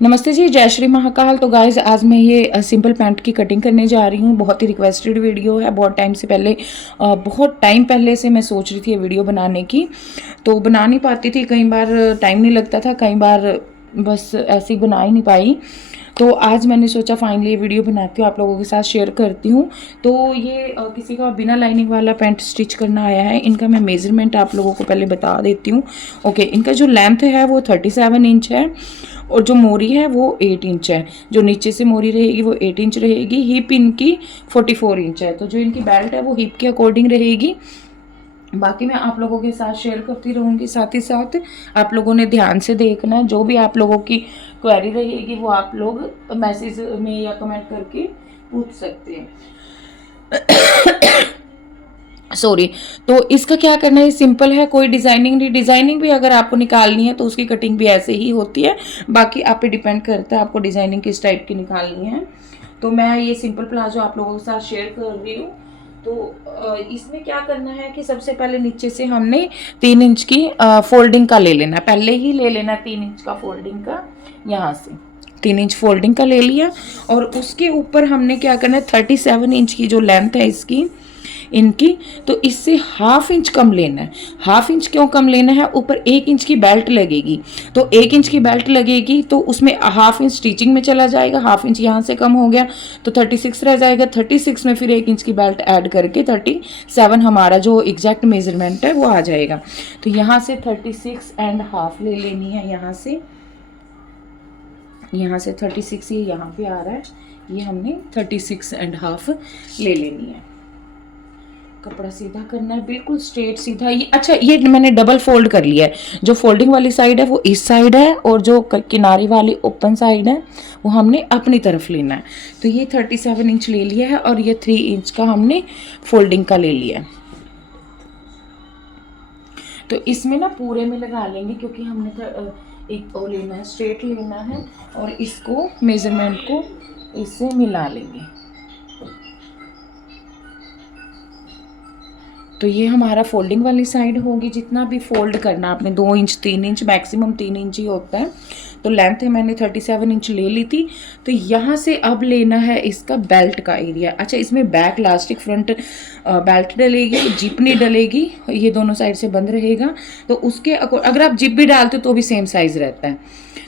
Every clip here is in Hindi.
नमस्ते जी, जय श्री महाकाल। तो गाइज आज मैं ये सिंपल पैंट की कटिंग करने जा रही हूँ। बहुत ही रिक्वेस्टेड वीडियो है। बहुत टाइम से पहले बहुत टाइम पहले से मैं सोच रही थी ये वीडियो बनाने की, तो बना नहीं पाती थी। कई बार टाइम नहीं लगता था, कई बार बस ऐसे ही बना ही नहीं पाई। तो आज मैंने सोचा फाइनली ये वीडियो बनाती हूँ, आप लोगों के साथ शेयर करती हूँ। तो ये किसी का बिना लाइनिंग वाला पैंट स्टिच करना आया है। इनका मैं मेजरमेंट आप लोगों को पहले बता देती हूँ। ओके, इनका जो लेंथ है वो 37 इंच है और जो मोरी है वो 8 इंच है। जो नीचे से मोरी रहेगी वो 8 इंच रहेगी। हिप इनकी 44 इंच है। तो जो इनकी बेल्ट है वो हिप के अकॉर्डिंग रहेगी। बाकी मैं आप लोगों के साथ शेयर करती रहूँगी। साथ ही साथ आप लोगों ने ध्यान से देखना है। जो भी आप लोगों की क्वेरी रहेगी वो आप लोग मैसेज में या कमेंट करके पूछ सकते हैं। सॉरी। तो इसका क्या करना है, सिंपल है, कोई डिज़ाइनिंग नहीं। डिज़ाइनिंग भी अगर आपको निकालनी है तो उसकी कटिंग भी ऐसे ही होती है। बाकी आप पे डिपेंड करता है आपको डिज़ाइनिंग किस टाइप की निकालनी है। तो मैं ये सिंपल प्लाजो आप लोगों के साथ शेयर कर रही हूँ। तो इसमें क्या करना है कि सबसे पहले नीचे से हमने 3 इंच की फोल्डिंग का ले लेना, पहले ही ले लेना 3 इंच का फोल्डिंग का। यहाँ से 3 इंच फोल्डिंग का ले लिया और उसके ऊपर हमने क्या करना है, 37 इंच की जो लेंथ है इसकी इनकी, तो इससे हाफ इंच कम लेना है। हाफ इंच क्यों कम लेना है, ऊपर 1 इंच की बेल्ट लगेगी। तो 1 इंच की बेल्ट लगेगी तो उसमें हाफ इंच स्टिचिंग में चला जाएगा। हाफ इंच यहाँ से कम हो गया तो 36 रह जाएगा। 36 में फिर 1 इंच की बेल्ट ऐड करके 37 हमारा जो एग्जैक्ट मेजरमेंट है वो आ जाएगा। तो यहाँ से 36.5 ले लेनी है। यहाँ से 36 ये यहाँ पे आ रहा है, ये हमने 36.5 ले लेनी है। कपड़ा सीधा करना है, बिल्कुल स्ट्रेट सीधा। ये अच्छा, ये मैंने डबल फोल्ड कर लिया है। जो फोल्डिंग वाली साइड है वो इस साइड है और जो किनारे वाली ओपन साइड है वो हमने अपनी तरफ लेना है। तो ये 37 इंच ले लिया है और ये 3 इंच का हमने फोल्डिंग का ले लिया है। तो इसमें ना पूरे में लगा लेंगे क्योंकि हमने एक वो लेना है, स्ट्रेट लेना है और इसको मेजरमेंट को इससे मिला लेंगे। तो ये हमारा फोल्डिंग वाली साइड होगी। जितना भी फोल्ड करना आपने 2 इंच 3 इंच मैक्सिमम 3 इंच ही होता है। तो लेंथ है मैंने 37 इंच ले ली थी। तो यहाँ से अब लेना है इसका बेल्ट का एरिया। अच्छा, इसमें बैक इलास्टिक फ्रंट बेल्ट डलेगी, जिप नहीं डलेगी, ये दोनों साइड से बंद रहेगा। तो उसके अगर आप जिप भी डालते हो तो भी सेम साइज रहता है।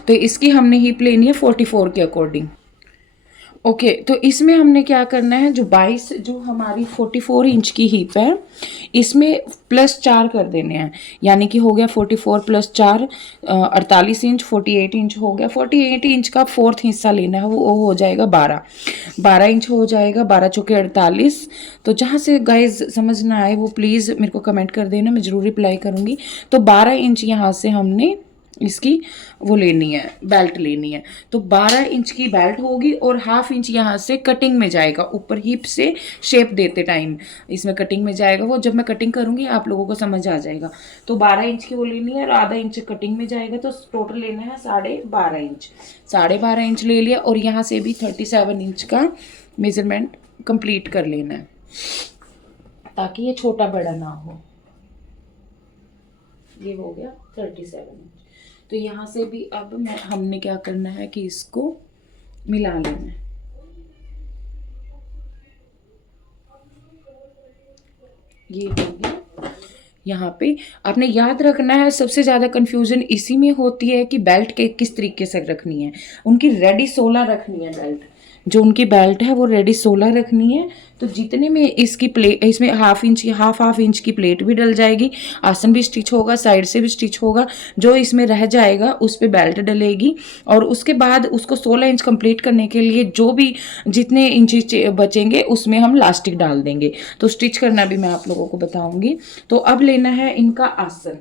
तो इसकी हमने हिप लेनी है 44 के अकॉर्डिंग। ओके, तो इसमें हमने क्या करना है, जो 22 जो हमारी 44 इंच की हिप है इसमें +4 कर देने हैं। यानी कि हो गया 44 + 4 48 इंच। 48 इंच हो गया। 48 इंच का 4th हिस्सा लेना है, वो हो जाएगा 12 इंच हो जाएगा। 12 चौके 48। तो जहाँ से गाइज समझ ना आए वो प्लीज़ मेरे को कमेंट कर देना, मैं ज़रूर रिप्लाई करूँगी। तो 12 इंच यहाँ से हमने इसकी वो लेनी है, बेल्ट लेनी है। तो 12 इंच की बेल्ट होगी और हाफ इंच यहाँ से कटिंग में जाएगा। ऊपर हिप से शेप देते टाइम इसमें कटिंग में जाएगा। वो जब मैं कटिंग करूँगी आप लोगों को समझ आ जाएगा। तो 12 इंच की वो लेनी है और आधा इंच कटिंग में जाएगा। तो टोटल लेना है 12.5 इंच। 12.5 इंच ले लिया और यहाँ से भी 37 इंच का मेजरमेंट कंप्लीट कर लेना है ताकि ये छोटा बड़ा ना हो। ये हो गया 37 इंच। तो यहाँ से भी अब हमने क्या करना है कि इसको मिला लेना है। ये हो गया। यहाँ पे आपने याद रखना है, सबसे ज़्यादा कंफ्यूजन इसी में होती है कि बेल्ट के किस तरीके से रखनी है। उनकी रेडी 16 रखनी है बेल्ट। जो उनकी बेल्ट है वो रेडी 16 रखनी है। तो जितने में इसकी प्लेट, इसमें हाफ इंच की प्लेट भी डल जाएगी। आसन भी स्टिच होगा, साइड से भी स्टिच होगा। जो इसमें रह जाएगा उस पर बेल्ट डलेगी और उसके बाद उसको 16 इंच कंप्लीट करने के लिए जो भी जितने इंच बचेंगे उसमें हम लास्टिक डाल देंगे। तो स्टिच करना भी मैं आप लोगों को बताऊंगी। तो अब लेना है इनका आसन।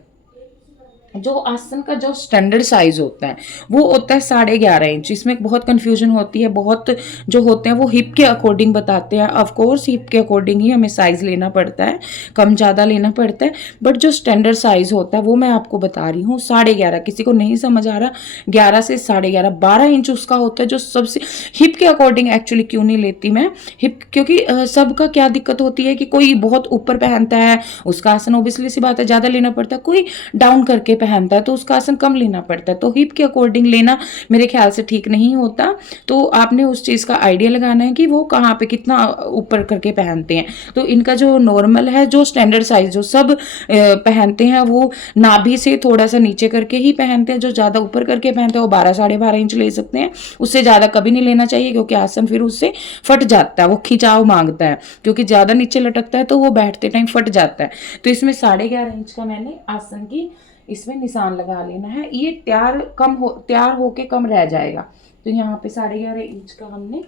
जो आसन का जो स्टैंडर्ड साइज होता है वो होता है 11.5 इंच। इसमें बहुत कंफ्यूजन होती है। बहुत जो होते हैं वो हिप के अकॉर्डिंग बताते हैं। ऑफ कोर्स हिप के अकॉर्डिंग ही हमें साइज लेना पड़ता है, कम ज़्यादा लेना पड़ता है। बट जो स्टैंडर्ड साइज होता है वो मैं आपको बता रही हूँ 11.5। किसी को नहीं समझ आ रहा, 11 से 11.5 12 इंच उसका होता है जो सबसे हिप के अकॉर्डिंग। एक्चुअली क्यों नहीं लेती मैं हिप, क्योंकि सबका क्या दिक्कत होती है कि कोई बहुत ऊपर पहनता है, उसका आसन ओबियसली सी बात है ज़्यादा लेना पड़ता है, कोई डाउन करके पहनता है तो उसका आसन कम लेना पड़ता है, तो हिप के अकॉर्डिंग लेना मेरे ख्याल से ठीक नहीं होता। तो आपने उस चीज़ का आइडिया लगाना है कि वो कहाँ पे कितना ऊपर करके पहनते हैं। तो इनका जो नॉर्मल है, जो स्टैंडर्ड साइज जो सब पहनते हैं, वो नाभि से थोड़ा सा नीचे करके ही पहनते हैं। जो ज़्यादा ऊपर करके पहनते हैं वो 12 साढ़े 12 इंच ले सकते हैं, उससे ज़्यादा कभी नहीं लेना चाहिए क्योंकि आसन फिर उससे फट जाता है, वो खिंचाव मांगता है, क्योंकि ज़्यादा नीचे लटकता है तो वो बैठते टाइम फट जाता है। तो इसमें 11.5 इंच का मैंने आसन की इसमें निशान लगा लेना है। ये तैयार होके कम रह जाएगा। तो यहाँ पे 11.5 इंच का हमने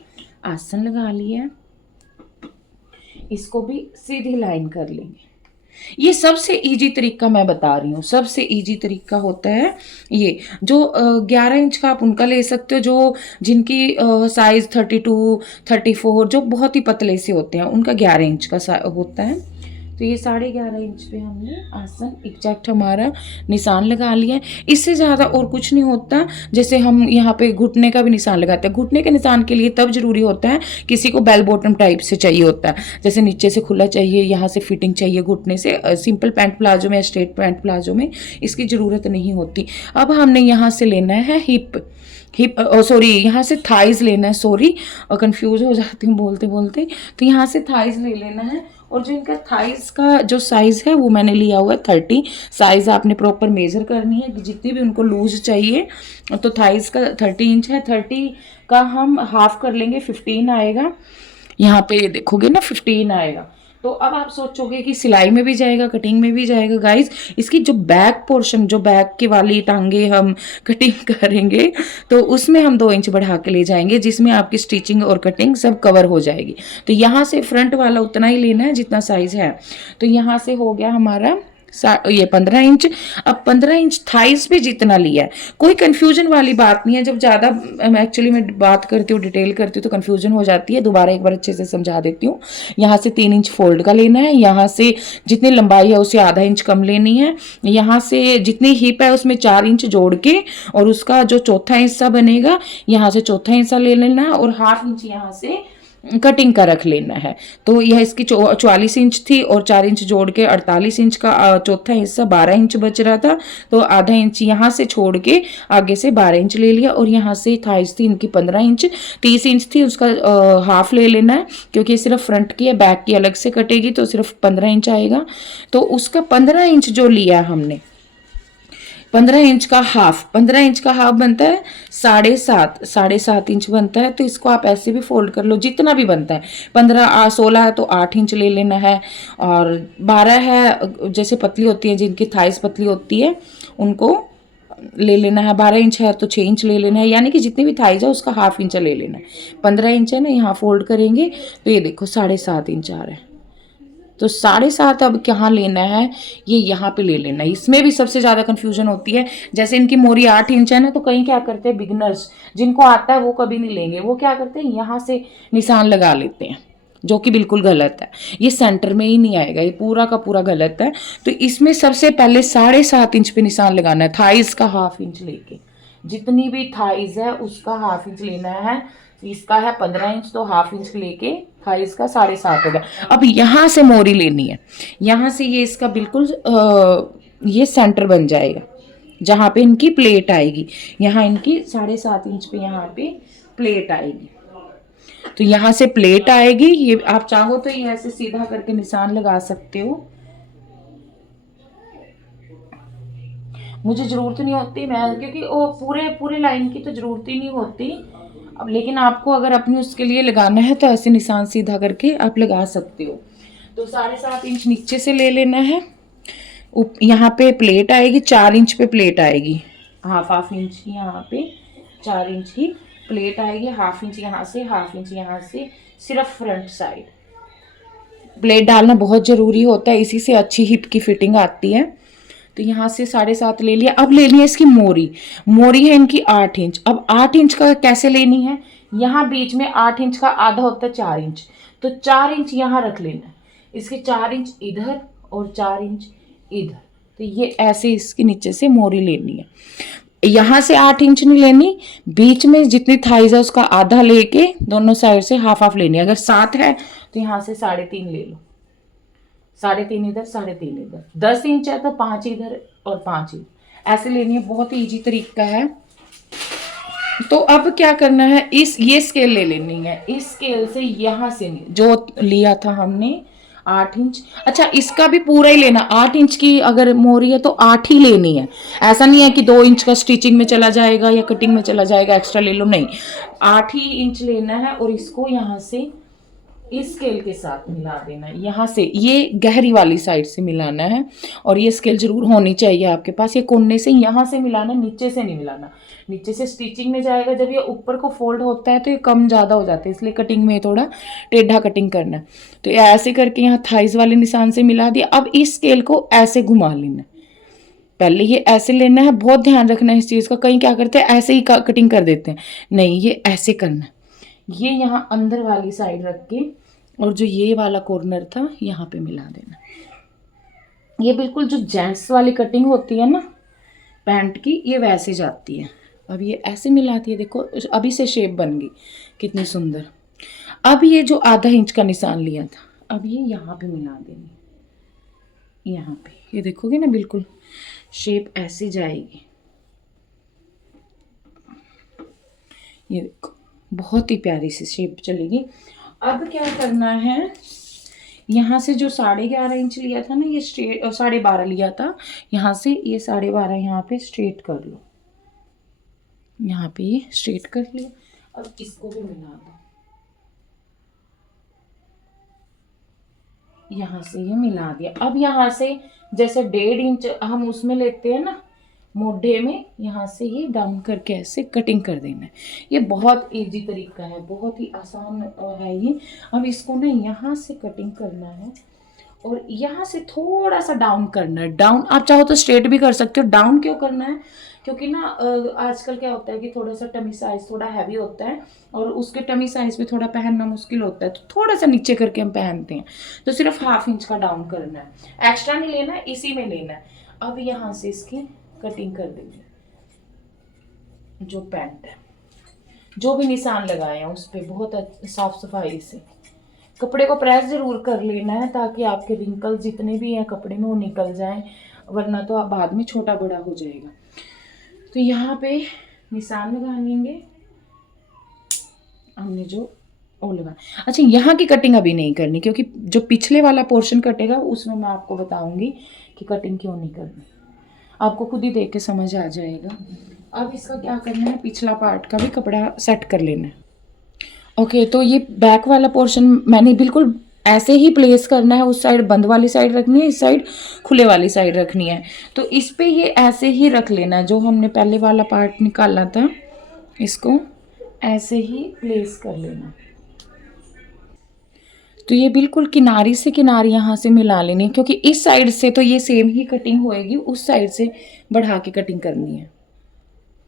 आसन लगा लिया है। इसको भी सीधी लाइन कर लेंगे। ये सबसे इजी तरीका मैं बता रही हूँ, सबसे इजी तरीका होता है ये। जो 11 इंच का आप उनका ले सकते हो, जो जिनकी साइज 32 34 जो बहुत ही पतले से होते हैं, उनका 11 इंच का होता है। तो ये 11.5 इंच पे हमने आसन एग्जैक्ट हमारा निशान लगा लिया है। इससे ज़्यादा और कुछ नहीं होता। जैसे हम यहाँ पे घुटने का भी निशान लगाते हैं, घुटने के निशान के लिए तब जरूरी होता है, किसी को बेल बॉटम टाइप से चाहिए होता है, जैसे नीचे से खुला चाहिए, यहाँ से फिटिंग चाहिए घुटने से। सिंपल पैंट प्लाजो में, स्ट्रेट पैंट प्लाजो में इसकी ज़रूरत नहीं होती। अब हमने यहाँ से लेना है हिप सॉरी यहाँ से थाइज लेना है, सॉरी कंफ्यूज हो जाती हूँ बोलते बोलते। तो यहाँ से थाइज ले लेना है, और जो इनका थाइज का जो साइज़ है वो मैंने लिया हुआ है 30। साइज़ आपने प्रॉपर मेज़र करनी है, जितनी भी उनको लूज चाहिए। तो थाइज का 30 इंच है, 30 का हम हाफ कर लेंगे, 15 आएगा। यहाँ पे देखोगे ना 15 आएगा। तो अब आप सोचोगे कि सिलाई में भी जाएगा, कटिंग में भी जाएगा। गाइस, इसकी जो बैक पोर्शन, जो बैक की वाली टांगे हम कटिंग करेंगे तो उसमें हम 2 इंच बढ़ा के ले जाएंगे, जिसमें आपकी स्टिचिंग और कटिंग सब कवर हो जाएगी। तो यहाँ से फ्रंट वाला उतना ही लेना है जितना साइज है। तो यहाँ से हो गया हमारा ये 15 इंच। अब 15 इंच थाइस पे जितना लिया है, कोई कंफ्यूजन वाली बात नहीं है। जब ज़्यादा एक्चुअली मैं बात करती हूँ, डिटेल करती हूँ, तो कंफ्यूजन हो जाती है। दोबारा एक बार अच्छे से समझा देती हूँ। यहाँ से 3 इंच फोल्ड का लेना है, यहाँ से जितनी लंबाई है उससे आधा इंच कम लेनी है, यहाँ से जितनी हिप है उसमें 4 इंच जोड़ के, और उसका जो चौथा हिस्सा बनेगा यहाँ से चौथा हिस्सा ले लेना है, और हाफ इंच यहाँ से कटिंग का रख लेना है। तो यह इसकी 44 इंच थी, और 4 इंच जोड़ के 48 इंच का चौथा हिस्सा 12 इंच बच रहा था। तो आधा इंच यहाँ से छोड़ के आगे से 12 इंच ले लिया, और यहाँ से थाइस थी इनकी 15 इंच, 30 इंच थी, उसका हाफ ले लेना है, क्योंकि सिर्फ फ्रंट की है, बैक की अलग से कटेगी तो सिर्फ 15 इंच आएगा। तो उसका 15 इंच जो लिया हमने, 15 इंच का हाफ बनता है 7.5 इंच बनता है। तो इसको आप ऐसे भी फोल्ड कर लो, जितना भी बनता है। 16 है तो 8 इंच ले लेना है, और 12 है जैसे पतली होती है, जिनकी थाइस पतली होती है उनको ले लेना है। 12 इंच है तो 6 इंच ले लेना है, यानी कि जितनी भी थाइस है उसका हाफ इंच ले लेना है। 15 इंच है ना, यहाँ फोल्ड करेंगे तो ये देखो 7.5 इंच आ रहा है। तो 7.5 अब कहाँ लेना है, ये यहाँ पे ले लेना है। इसमें भी सबसे ज़्यादा कन्फ्यूजन होती है। जैसे इनकी मोरी 8 इंच है ना, तो कहीं क्या करते हैं बिगिनर्स, जिनको आता है वो कभी नहीं लेंगे, वो क्या करते हैं यहाँ से निशान लगा लेते हैं, जो कि बिल्कुल गलत है। ये सेंटर में ही नहीं आएगा, ये पूरा का पूरा गलत है। तो इसमें सबसे पहले 7.5 इंच पे निशान लगाना है, थाइस का हाफ इंच लेके। जितनी भी थाइस है उसका हाफ इंच लेना है। इसका है 15 इंच, तो हाफ इंच लेके थाइस का 7.5 होगा। अब यहाँ से मोरी लेनी है, यहाँ से ये इसका बिल्कुल ये सेंटर बन जाएगा, जहाँ पे इनकी प्लेट आएगी। यहाँ इनकी 7.5 इंच पे यहाँ पे प्लेट आएगी। तो यहाँ से प्लेट आएगी। ये आप चाहो तो ये ऐसे सीधा करके निशान लगा सकते हो, मुझे ज़रूरत नहीं होती, मैं क्योंकि वो पूरे लाइन की तो ज़रूरत ही नहीं होती। अब लेकिन आपको अगर अपने उसके लिए लगाना है तो ऐसे निशान सीधा करके आप लगा सकते हो। तो 7.5 इंच नीचे से ले लेना है। यहाँ पे प्लेट आएगी, 4 इंच पे प्लेट आएगी, हाफ इंच की यहाँ पे 4 इंच की प्लेट आएगी। हाफ इंच यहाँ से, हाफ इंच यहाँ से, सिर्फ फ्रंट साइड प्लेट डालना बहुत ज़रूरी होता है, इसी से अच्छी हिप की फिटिंग आती है। तो यहाँ से 7.5 ले लिया। अब लेनी है इसकी मोरी है इनकी 8 इंच। अब 8 इंच का कैसे लेनी है, यहाँ बीच में 8 इंच का आधा होता है 4 इंच, तो 4 इंच यहाँ रख लेना है। इसके 4 इंच इधर और 4 इंच इधर। तो ये ऐसे इसके नीचे से मोरी लेनी है। यहाँ से 8 इंच नहीं लेनी, बीच में जितनी थाइज है उसका आधा लेके दोनों साइड से हाफ लेनी है। अगर 7 है तो यहाँ से 3.5 ले लो, 3.5 इधर 3.5 इधर। 10 इंच है तो 5 इधर और 5 इधर। ऐसे लेनी है, बहुत ही ईजी तरीका है। तो अब क्या करना है, ये स्केल ले लेनी है, इस स्केल से यहाँ से जो लिया था हमने 8 इंच, अच्छा इसका भी पूरा ही लेना, 8 इंच की अगर मोरी है तो 8 ही लेनी है। ऐसा नहीं है कि 2 इंच का स्टिचिंग में चला जाएगा या कटिंग में चला जाएगा, एक्स्ट्रा ले लो, नहीं, 8 ही इंच लेना है। और इसको यहाँ से इस स्केल के साथ मिला देना है, यहाँ से ये गहरी वाली साइड से मिलाना है। और ये स्केल जरूर होनी चाहिए आपके पास, ये कोने से यहाँ से मिलाना, नीचे से नहीं मिलाना, नीचे से स्टिचिंग में जाएगा। जब ये ऊपर को फोल्ड होता है तो ये कम ज़्यादा हो जाता है, इसलिए कटिंग में थोड़ा टेढ़ा कटिंग करना है। तो ये ऐसे करके यहाँ थाइज वाले निशान से मिला दिया। अब इस स्केल को ऐसे घुमा लेना, पहले ये ऐसे लेना है, बहुत ध्यान रखना है इस चीज़ का। कहीं क्या करते हैं ऐसे ही कटिंग कर देते हैं, नहीं ये ऐसे करना है। ये यहाँ अंदर वाली साइड रख के और जो ये वाला कॉर्नर था यहाँ पे मिला देना। ये बिल्कुल जो जेंट्स वाली कटिंग होती है ना पैंट की, ये वैसे जाती है। अब ये ऐसे मिलाती है, देखो अभी से शेप बन गई कितनी सुंदर। अब ये जो आधा इंच का निशान लिया था, अब ये यहाँ पे मिला देंगे, यहाँ पे ये देखोगे ना बिल्कुल शेप ऐसे जाएगी। ये देखो बहुत ही प्यारी सी शेप चलेगी। अब क्या करना है, यहाँ से जो 11.5 इंच लिया था ना, ये स्ट्रेट 12.5 लिया था, यहाँ से ये 12.5 यहाँ पे स्ट्रेट कर लो, यहाँ पे ये स्ट्रेट कर लिया। अब इसको भी मिला दो, यहाँ से ये मिला दिया। अब यहाँ से जैसे 1.5 इंच हम उसमें लेते हैं ना मोढे में, यहाँ से ये डाउन करके ऐसे कटिंग कर देना है। ये बहुत इजी तरीका है, बहुत ही आसान है ये। अब इसको ना यहाँ से कटिंग करना है और यहाँ से थोड़ा सा डाउन करना है। डाउन आप चाहो तो स्ट्रेट भी कर सकते हो। डाउन क्यों करना है, क्योंकि ना आजकल क्या होता है कि थोड़ा सा टमी साइज थोड़ा हैवी होता है और उसके टमी साइज पे थोड़ा पहनना मुश्किल होता है, तो थोड़ा सा नीचे करके हम पहनते हैं। तो सिर्फ 1/2 इंच का डाउन करना है, एक्स्ट्रा नहीं लेना है, इसी में लेना है। अब यहाँ से इसकी कटिंग कर देंगे। जो पैंट है, जो भी निशान लगाए हैं उस पर बहुत साफ सफाई से कपड़े को प्रेस जरूर कर लेना है, ताकि आपके रिंकल जितने भी हैं कपड़े में वो निकल जाएं, वरना तो आप बाद में छोटा बड़ा हो जाएगा। तो यहाँ पे निशान लगा लेंगे हमने जो ओ लगा। अच्छा यहाँ की कटिंग अभी नहीं करनी, क्योंकि जो पिछले वाला पोर्शन कटेगा उसमें मैं आपको बताऊंगी कि कटिंग क्यों नहीं करनी, आपको खुद ही देख के समझ आ जाएगा। अब इसका क्या करना है, पिछला पार्ट का भी कपड़ा सेट कर लेना है। ओके, तो ये बैक वाला पोर्शन मैंने बिल्कुल ऐसे ही प्लेस करना है। उस साइड बंद वाली साइड रखनी है, इस साइड खुले वाली साइड रखनी है। तो इस पे ये ऐसे ही रख लेना है, जो हमने पहले वाला पार्ट निकाला था इसको ऐसे ही प्लेस कर लेना। तो ये बिल्कुल किनारी से किनारी यहाँ से मिला लेनी, क्योंकि इस साइड से तो ये सेम ही कटिंग होएगी, उस साइड से बढ़ा के कटिंग करनी है।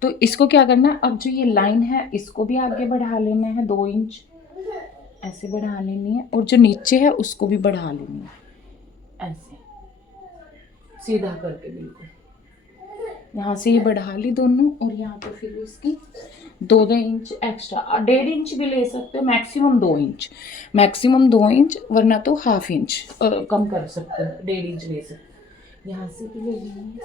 तो इसको क्या करना है, अब जो ये लाइन है इसको भी आगे बढ़ा लेना है, 2 इंच ऐसे बढ़ा लेनी है, और जो नीचे है उसको भी बढ़ा लेनी है ऐसे सीधा करके बिल्कुल। यहाँ से ये बढ़ा ली दोनों, और यहाँ पे फिर इसकी 2 इंच एक्स्ट्रा, 1.5 इंच भी ले सकते हो, मैक्सिमम 2 इंच, मैक्सिमम 2 इंच, वरना तो 1/2 इंच कम कर सकते हो, 1.5 इंच ले सकते हो। यहाँ से भी ले लेंगे।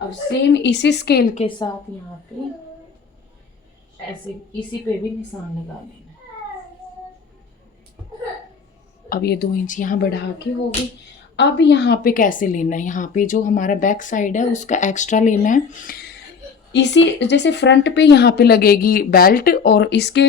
अब सेम इसी स्केल के साथ यहाँ पे ऐसे इसी पे भी निशान लगा लेना। अब ये 2 इंच यहाँ बढ़ा के हो गई। अब यहाँ पे कैसे लेना है, यहाँ पे जो हमारा बैक साइड है उसका एक्स्ट्रा लेना है। इसी जैसे फ्रंट पे यहाँ पे लगेगी बेल्ट और इसके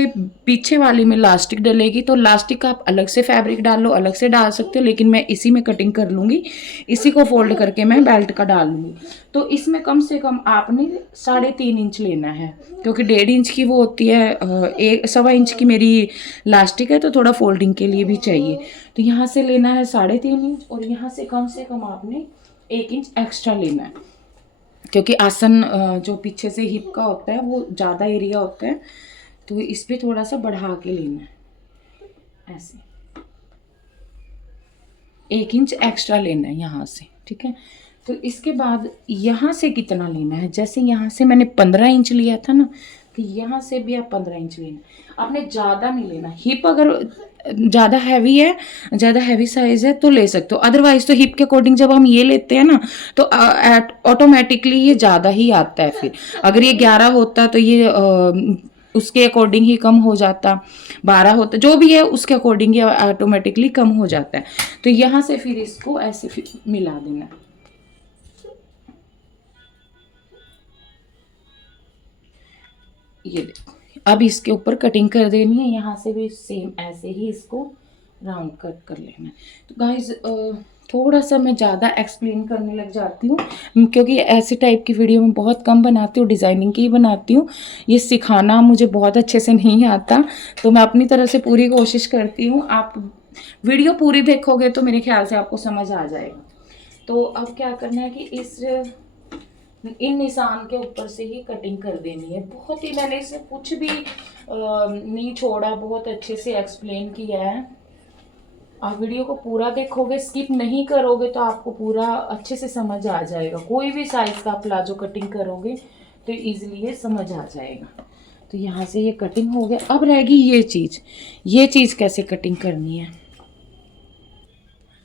पीछे वाली में लास्टिक डलेगी, तो लास्टिक आप अलग से फैब्रिक डालो, अलग से डाल सकते हो, लेकिन मैं इसी में कटिंग कर लूँगी, इसी को फोल्ड करके मैं बेल्ट का डाल लूँगी। तो इसमें कम से कम आपने 3.5 इंच लेना है, क्योंकि 1.5 इंच की वो होती है, 1.25 इंच की मेरी लास्टिक है, तो थोड़ा फोल्डिंग के लिए भी चाहिए। तो यहाँ से लेना है 3.5 इंच, और यहाँ से कम आपने 1 इंच एक्स्ट्रा लेना है, क्योंकि आसन जो पीछे से हिप का होता है वो ज़्यादा एरिया होता है, तो इस पे थोड़ा सा बढ़ा के लेना है, ऐसे 1 इंच एक्स्ट्रा लेना है यहाँ से, ठीक है। तो इसके बाद यहाँ से कितना लेना है, जैसे यहाँ से मैंने 15 इंच लिया था ना, कि यहाँ से भी आप 15 इंच लेना, आपने ज़्यादा नहीं लेना। हिप अगर ज़्यादा हैवी है, ज़्यादा हैवी साइज़ है तो ले सकते हो, अदरवाइज़ तो हिप के अकॉर्डिंग जब हम ये लेते हैं ना तो ऑटोमेटिकली ये ज़्यादा ही आता है। फिर अगर ये 11 होता तो ये उसके अकॉर्डिंग ही कम हो जाता, 12 होता, जो भी है उसके अकॉर्डिंग ये ऑटोमेटिकली कम हो जाता है। तो यहाँ से फिर इसको ऐसे फिर मिला देना। ये देखो, अब इसके ऊपर कटिंग कर देनी है, यहाँ से भी सेम ऐसे ही इसको राउंड कट कर लेना है। तो गाइज थोड़ा सा मैं ज़्यादा एक्सप्लेन करने लग जाती हूँ, क्योंकि ऐसे टाइप की वीडियो मैं बहुत कम बनाती हूँ, डिज़ाइनिंग की ही बनाती हूँ। ये सिखाना मुझे बहुत अच्छे से नहीं आता, तो मैं अपनी तरफ से पूरी कोशिश करती हूँ। आप वीडियो पूरी देखोगे तो मेरे ख्याल से आपको समझ आ जाएगा। तो अब क्या करना है कि इन निशान के ऊपर से ही कटिंग कर देनी है। बहुत ही, मैंने इसे कुछ भी नहीं छोड़ा, बहुत अच्छे से एक्सप्लेन किया है। आप वीडियो को पूरा देखोगे, स्किप नहीं करोगे तो आपको पूरा अच्छे से समझ आ जाएगा। कोई भी साइज़ का प्लाजो कटिंग करोगे तो इजीली ये समझ आ जाएगा। तो यहाँ से ये कटिंग हो गया। अब रहेगी ये चीज़ कैसे कटिंग करनी है।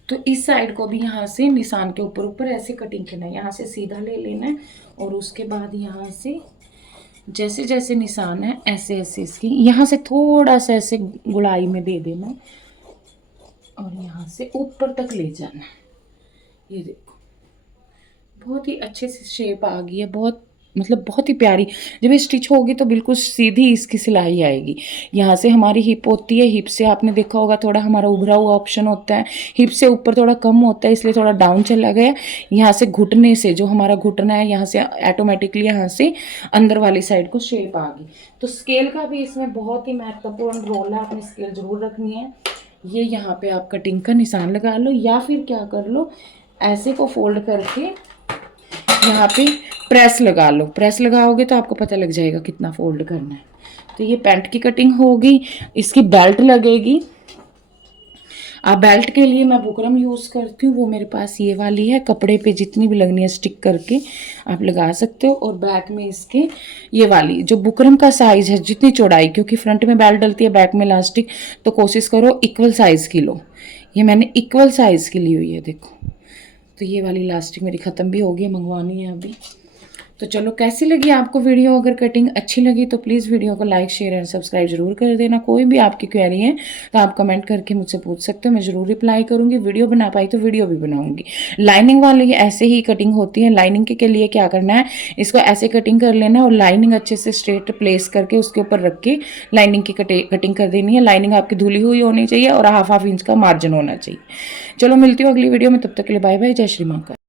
तो इस साइड को भी यहाँ से निशान के ऊपर ऊपर ऐसे कटिंग करना है, यहाँ से सीधा ले लेना है और उसके बाद यहाँ से जैसे जैसे निशान है ऐसे ऐसे इसकी यहाँ से थोड़ा सा ऐसे गुलाई में दे देना और यहाँ से ऊपर तक ले जाना। ये देखो, बहुत ही अच्छे से शेप आ गई है, बहुत मतलब बहुत ही प्यारी। जब ये स्टिच होगी तो बिल्कुल सीधी इसकी सिलाई आएगी। यहाँ से हमारी हिप होती है, हिप से आपने देखा होगा थोड़ा हमारा उभरा हुआ ऑप्शन होता है, हिप से ऊपर थोड़ा कम होता है इसलिए थोड़ा डाउन चला गया। यहाँ से घुटने से जो हमारा घुटना है यहाँ से ऑटोमेटिकली यहाँ से अंदर वाली साइड को शेप आ गई। तो स्केल का भी इसमें बहुत ही महत्वपूर्ण रोल है, आपने स्केल जरूर रखनी है। ये यहाँ पे आप कटिंग का निशान लगा लो या फिर क्या कर लो, ऐसे को फोल्ड करके यहाँ पे प्रेस लगा लो। प्रेस लगाओगे तो आपको पता लग जाएगा कितना फोल्ड करना है। तो ये पैंट की कटिंग होगी, इसकी बेल्ट लगेगी। अब बेल्ट के लिए मैं बुकरम यूज़ करती हूँ, वो मेरे पास ये वाली है। कपड़े पे जितनी भी लगनी है स्टिक करके आप लगा सकते हो। और बैक में इसके ये वाली जो बुकरम का साइज़ है, जितनी चौड़ाई, क्योंकि फ्रंट में बेल्ट डलती है बैक में इलास्टिक, तो कोशिश करो इक्वल साइज़ की लो। ये मैंने इक्वल साइज़ की ली हुई है, देखो। तो ये वाली इलास्टिक मेरी ख़त्म भी हो गई, मंगवानी है अभी। तो चलो, कैसी लगी आपको वीडियो? अगर कटिंग अच्छी लगी तो प्लीज़ वीडियो को लाइक शेयर एंड सब्सक्राइब जरूर कर देना। कोई भी आपकी क्वेरी है तो आप कमेंट करके मुझसे पूछ सकते हो, मैं ज़रूर रिप्लाई करूँगी। वीडियो बना पाई तो वीडियो भी बनाऊँगी। लाइनिंग वाली ऐसे ही कटिंग होती है। लाइनिंग के लिए क्या करना है, इसको ऐसे कटिंग कर लेना और लाइनिंग अच्छे से स्ट्रेट प्लेस करके उसके ऊपर रख के लाइनिंग की कटिंग कर देनी है। लाइनिंग आपकी धुली हुई होनी चाहिए और हाफ इंच का मार्जिन होना चाहिए। चलो, मिलती हूँ अगली वीडियो में, तब तक के लिए बाय बाय, जय श्री मां।